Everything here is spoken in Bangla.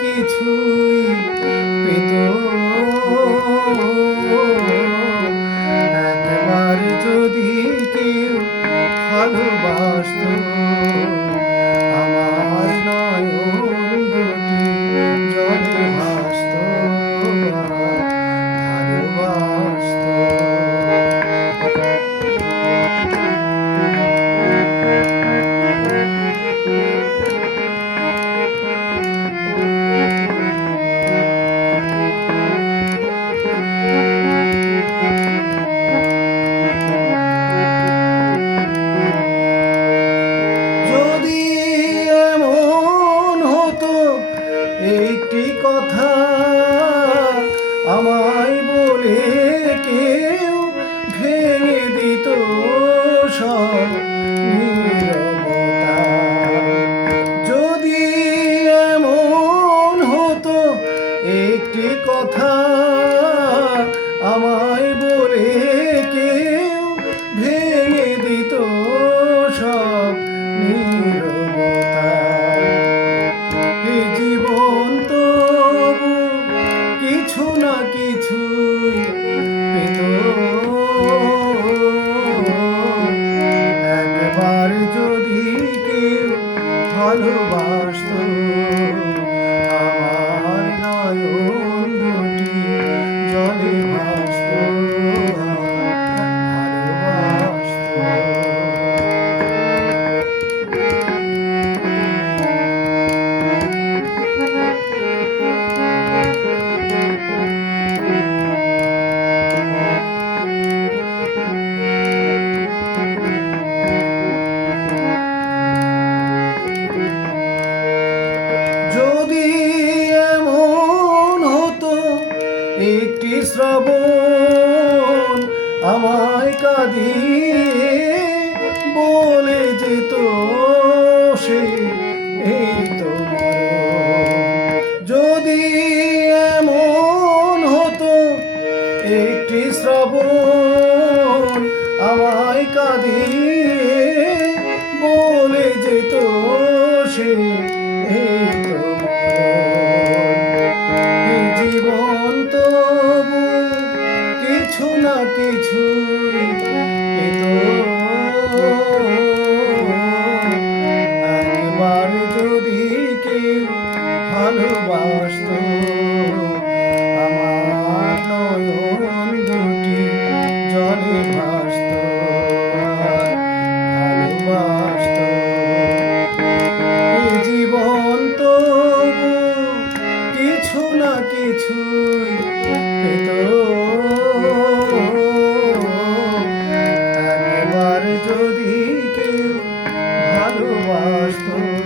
কিছুই পেত। একবার যদি কেউ ভালোবাসত আমায় বলে কেউ ভেঙে দিত সব যদি এমন হতো একটি কথা একবার যদি কেউ ভালোবাসত একটি শ্রাবণ আমায় কাঁদিয়ে বলে যেত সে এই। যদি এমন হতো, একটি শ্রাবণ আমায় কাঁদিয়ে বলে যেত সে কিছু Христос.